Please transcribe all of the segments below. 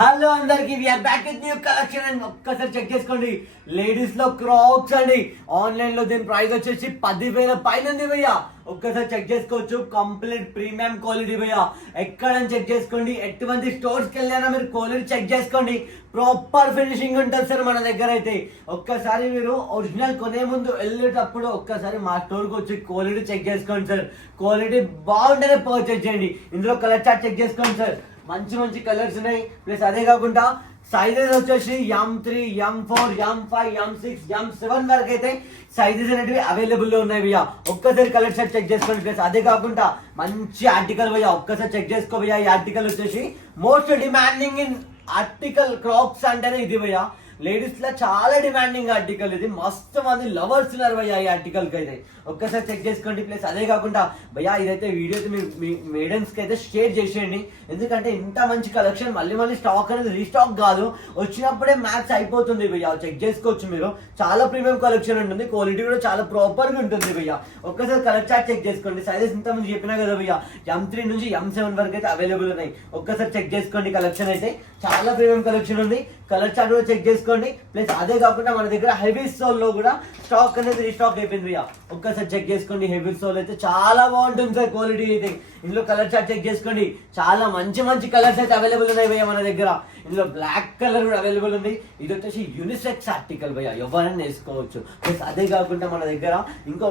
Hello అందరికి we're back with new collection and ఒక్కసారి check చేసుకోండి. లేడీస్ లో క్రాక్స్ అండి. ఆన్లైన్ లో దీని ప్రైస్ వచ్చేసి 10,000 పైన ఉంది భయ్యా. ఒక్కసారి చెక్ చేసుకోవచ్చు. కంప్లీట్ ప్రీమియం క్వాలిటీ భయ్యా. ఎక్కడని చెక్ చేసుకోండి. ఎటువంటి స్టోర్స్ కి వెళ్ళినా మీరు క్వాలిటీ చెక్ చేసుకోండి. ప్రాపర్ ఫినిషింగ్ ఉంటుంది సార్ మన దగ్గర అయితే. ఒక్కసారి మీరు ఒరిజినల్ కొనే ముందు వెళ్ళేటప్పుడు ఒక్కసారి మా స్టోర్కి వచ్చి క్వాలిటీ చెక్ చేసుకోండి సార్. క్వాలిటీ బాగుంటేనే పర్చేజ్ చేయండి. ఇందులో కలర్ చార్ట్ చెక్ చేసుకోండి సార్. మంచి మంచి కలర్స్ ఉన్నాయి. ప్లస్ అదే కాకుండా సైజెస్ వచ్చేసి M3, M4, M5, M6, M7 వరకు అయితే సైజెస్ అనేటివి అవైలబుల్ లో ఉన్నాయి భయ్యా. ఒక్కసారి కలర్ షర్ట్ చెక్ చేసుకోండి. ప్లస్ అదే కాకుండా మంచి ఆర్టికల్ భయ్యా. ఒక్కసారి చెక్ చేసుకో భయ్యా. ఈ ఆర్టికల్ వచ్చేసి most demanding in article Crocs అంటేనే ఇది భయ్యా. లేడీస్ లో చాలా డిమాండింగ్ ఆర్టికల్ ఇది. మస్తు మంది లవర్స్ ఉన్నారు భయ్యా ఈ ఆర్టికల్ కి అయితే. ఒక్కసారి చెక్ చేసుకోండి. ప్లస్ అదే కాకుండా భయ్యా ఇదైతే వీడియో మీ మేడమ్స్ కి అయితే షేర్ చేసేయండి. ఎందుకంటే ఇంత మంచి కలెక్షన్ మళ్ళీ స్టాక్ అనేది రీస్టాక్ కాదు, వచ్చినప్పుడే మ్యాచ్ అయిపోతుంది భయ్యా. చెక్ చేసుకోవచ్చు మీరు. చాలా ప్రీమియం కలెక్షన్ ఉంటుంది. క్వాలిటీ కూడా చాలా ప్రాపర్ గా ఉంటుంది భయ్యా. ఒక్కసారి కలర్ చార్ట్ చెక్ చేసుకోండి. సైజెస్ ఇంత ముందు చెప్పినా కదా భయ్యా. M3 నుంచి M7 వరకు అయితే అవైలబుల్ ఉన్నాయి. ఒక్కసారి చెక్ చేసుకోండి. కలెక్షన్ అయితే చాలా ప్రీమియం కలెక్షన్ ఉంది. కలర్ చార్ట్ కూడా చెక్ చేసుకోండి. ప్లస్ అదే కాకుండా మన దగ్గర హెవీ సోల్ లో కూడా స్టాక్ అనేది రీస్టాక్ అయిపోయింది భయ్యా. ఒక్కసారి చెక్ చేసుకోండి. హెవీ సోల్ అయితే చాలా బాగుంటుంది సార్ క్వాలిటీ అయితే. ఇందులో కలర్ చార్ట్ చెక్ చేసుకోండి. చాలా మంచి కలర్స్ అయితే అవైలబుల్ ఉన్నాయి భయ్యా మన దగ్గర. ఇందులో బ్లాక్ కలర్ కూడా అవైలబుల్ ఉంది. ఇది వచ్చేసి యూనిసెక్స్ ఆర్టికల్ భయ్యా. ఎవరైనా వేసుకోవచ్చు. ప్లస్ అదే కాకుండా మన దగ్గర ఇంకో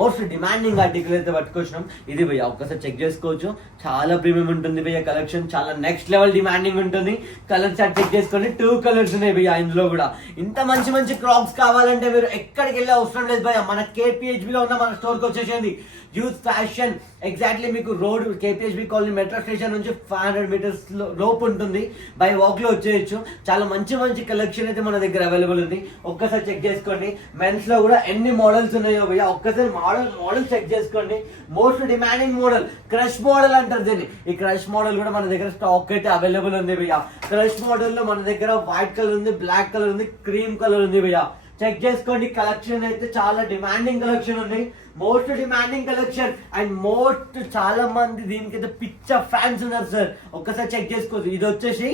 మోస్ట్ డిమాండింగ్ ఆర్టికల్ అయితే పట్టుకొచ్చినాం. ఇది భయ్యా. ఒక్కసారి చెక్ చేసుకోవచ్చు. చాలా ప్రీమియం ఉంటుంది భయ్యా కలెక్షన్. చాలా నెక్స్ట్ లెవెల్ డిమాండింగ్ ఉంటుంది. కలర్ చార్ట్ చెక్ చేసుకోండి. 2 కలర్స్ ఉన్నాయి భయ్యా ఇందులో కూడా. ఇంత మంచి క్రాక్స్ కావాలంటే మీరు ఎక్కడికి వెళ్ళే అవసరం లేదు భయ్యా. మన KPHB లో ఉన్న మన స్టోర్ కి వచ్చేసింది. యూత్ ఫ్యాషన్ ఎగ్జాక్ట్లీ మీకు road KPHB colony metro station నుంచి 500 మీటర్స్ లోపు ఉంటుంది. బై వాక్ లో వచ్చేయచ్చు. చాలా మంచి కలెక్షన్ అయితే మన దగ్గర అవైలబుల్ ఉంది. ఒక్కసారి చెక్ చేసుకోండి. మెన్స్ లో కూడా ఎన్ని మోడల్స్ ఉన్నాయో భయ్యా. ఒక్కసారి మోడల్ చెక్ చేసుకోండి. Most demanding model crush model అంటారు దీన్ని. ఈ క్రష్ మోడల్ కూడా మన దగ్గర స్టాక్ అయితే అవైలబుల్ ఉంది భయ్యా. క్రష్ మోడల్ లో మన దగ్గర వైట్ కలర్ ఉంది, బ్లాక్ కలర్ ఉంది, క్రీమ్ కలర్ ఉంది భయ్యా. చెక్ చేసుకోండి. కలెక్షన్ అయితే చాలా డిమాండింగ్ కలెక్షన్ ఉంది. Most demanding collection and most చాలా మంది దీనికైతే పిచ్చ ఫ్యాన్స్ ఉన్నారు సార్. ఒక్కసారి చెక్ చేసుకోవచ్చు. ఇది వచ్చేసి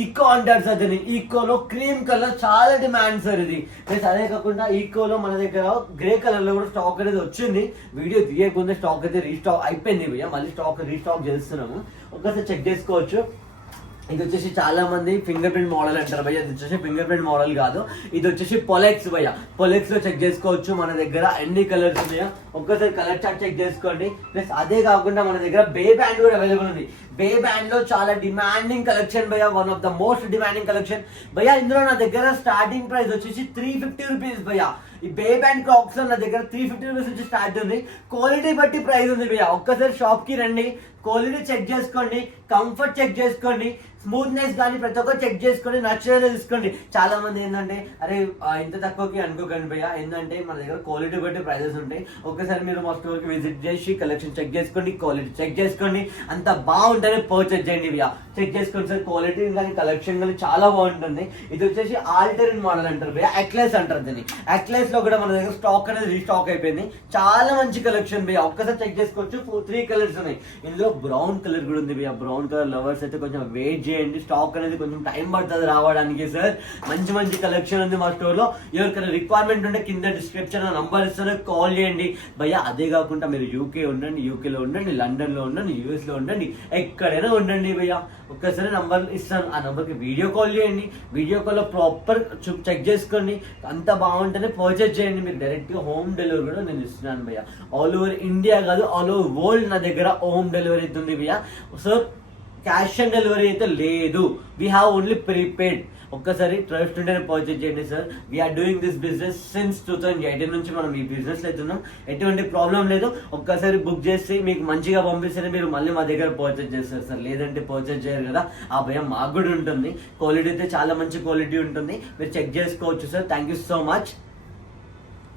ఈకో అంటారు సార్ దీన్ని. ఈకోలో క్రీమ్ కలర్ చాలా డిమాండ్ సార్ ఇది. ప్లస్ అదే కాకుండా ఈకోలో మన దగ్గర గ్రే కలర్ లో కూడా స్టాక్ అనేది వచ్చింది. వీడియో తీయకుండా స్టాక్ అయితే రీస్టాక్ అయిపోయింది భయ్యా. మళ్ళీ స్టాక్ రీస్టాక్ చేస్తున్నాము. ఒక్కసారి చెక్ చేసుకోవచ్చు. ఇది వచ్చేసి చాలా మంది ఫింగర్ ప్రింట్ మోడల్ అంటారు భయ్యా. ఇది వచ్చేసి ఫింగర్ ప్రింట్ మోడల్ కాదు. ఇది వచ్చేసి పొలెక్స్ భయ్యా. పొలెక్స్ లో చెక్ చేసుకోవచ్చు. మన దగ్గర ఎన్ని కలర్స్ ఉన్నాయో ఒక్కసారి కలర్ చార్ట్ చెక్ చేసుకోండి. ప్లస్ అదే కాకుండా మన దగ్గర బే బ్యాండ్ కూడా అవైలబుల్ ఉంది. బే బ్యాండ్ లో చాలా డిమాండింగ్ కలెక్షన్ భయ్యా. One of the most demanding collection భయ్యా. ఇందులో నా దగ్గర స్టార్టింగ్ ప్రైస్ వచ్చేసి 350 రూపీస్ భయ్యా. ఈ బే బ్యాండ్ క్రాక్స్ నా దగ్గర 350 రూపీస్ నుంచి స్టార్ట్ ఉంది. క్వాలిటీ బట్టి ప్రైస్ ఉంది భయ్యా. ఒక్కసారి షాప్ కి రండి. క్వాలిటీ చెక్ చేసుకోండి. కంఫర్ట్ చెక్ చేసుకోండి. స్మూత్నెస్ కానీ ప్రతి ఒక్కరు చెక్ చేసుకోండి. నచ్చేది తీసుకోండి. చాలా మంది ఏంటంటే అరే ఇంత తక్కువకి అనుకోకండి భయ్యా. ఏంటంటే మన దగ్గర క్వాలిటీ బట్టి ప్రైజెస్ ఉంటాయి. ఒక్కసారి మీరు మా స్టోర్ కి విజిట్ చేసి కలెక్షన్ చెక్ చేసుకోండి. క్వాలిటీ చెక్ చేసుకోండి. అంత బాగుంటేనే పర్చేజ్ చేయండి భయ్యా. చెక్ చేసుకోండి సార్. క్వాలిటీ కానీ కలెక్షన్ కానీ చాలా బాగుంటుంది. ఇది వచ్చేసి ఆల్టరిన్ మోడల్ అంటారు భయ్యా. అక్లెస్ అంటారు దీన్ని. అక్లెస్ లో కూడా మన దగ్గర స్టాక్ అనేది రీస్టాక్ అయిపోయింది. చాలా మంచి కలెక్షన్ భయ్యా. ఒక్కసారి చెక్ చేసుకోవచ్చు. 3 కలర్స్ ఉన్నాయి. ఇందులో బ్రౌన్ కలర్ కూడా ఉంది భయ్యా. బ్రౌన్ కలర్ లవర్స్ అయితే కొంచెం వెయిట్ చేయండి. స్టాక్ అనేది కొంచెం టైం పడుతుంది రావడానికి సార్. మంచి కలెక్షన్ ఉంది మా స్టోర్ లో. ఎవరికైనా రిక్వైర్మెంట్ ఉంటే కింద డిస్క్రిప్షన్ నంబర్ ఇస్తాను, కాల్ చేయండి భయ్యా. అదే కాకుండా మీరు యూకే ఉండండి, యూకేలో ఉండండి, లండన్ లో ఉండండి, యూఎస్ లో ఉండండి, ఎక్కడైనా ఉండండి భయ్యా. ఒక్కసారి నంబర్ ఇస్తాను. ఆ నంబర్కి వీడియో కాల్ చేయండి. వీడియో కాల్లో ప్రాపర్ చెక్ చేసుకోండి. అంత బాగుంటేనే పర్చేజ్ చేయండి. మీకు డైరెక్ట్ గా హోమ్ డెలివరీ కూడా నేను ఇస్తున్నాను భయ్యా. ఆల్ ఓవర్ ఇండియా కాదు, ఆల్ ఓవర్ వరల్డ్ నా దగ్గర హోమ్ డెలివరీ అవుతుంది భయ్యా. సో క్యాష్ ఆన్ డెలివరీ అయితే లేదు. We have only prepaid. ఒక్కసారి ట్రస్ట్ ఉంటేనే పర్చేజ్ చేయండి sir. We're doing this business since 2018 నుంచి మనం ఈ బిజినెస్ అవుతున్నాం. ఎటువంటి ప్రాబ్లం లేదు. ఒక్కసారి బుక్ చేసి మీకు మంచిగా పంపిస్తేనే మీరు మళ్ళీ మా దగ్గర పర్చేజ్ చేస్తారు సార్. లేదంటే పర్చేజ్ చేయరు కదా. ఆ భయం మాకు కూడా ఉంటుంది. క్వాలిటీ అయితే చాలా మంచి క్వాలిటీ ఉంటుంది. మీరు చెక్ చేసుకోవచ్చు sir. Thank you so much.